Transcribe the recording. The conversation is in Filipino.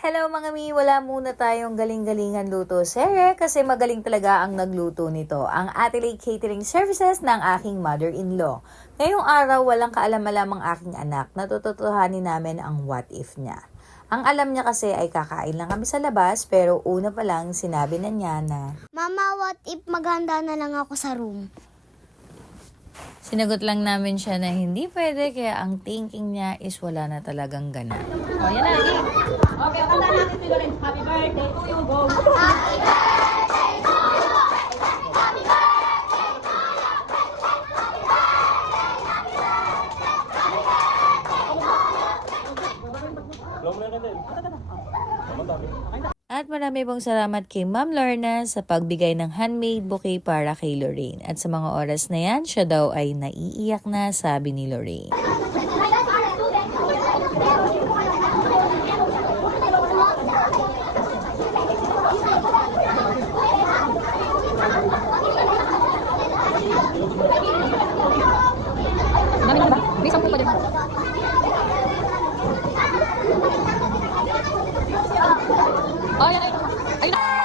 Hello mga mi, wala muna tayong galing-galingan luto sere kasi magaling talaga ang nagluto nito. Ang Atelier Catering Services ng aking mother-in-law. Ngayong araw, walang kaalam-alam ang aking anak. Natututuhanin namin ang what if niya. Ang alam niya kasi ay kakain lang kami sa labas pero una pa lang sinabi na niya na Mama, what if maghanda na lang ako sa room? sinagot lang namin siya na hindi pwede kaya ang thinking niya is wala na talagang gana. Oh, yan na, lagi. Okay, kanta natin si Loren. Happy birthday to you, go. At marami pong salamat kay Ma'am Lorna sa pagbigay ng handmade bouquet para kay Lorraine. At sa mga oras na yan, siya daw ay naiiyak na, sabi ni Lorraine. Dami ba? May 10 pa dyan. Oh, yan, ayun. Ayun na.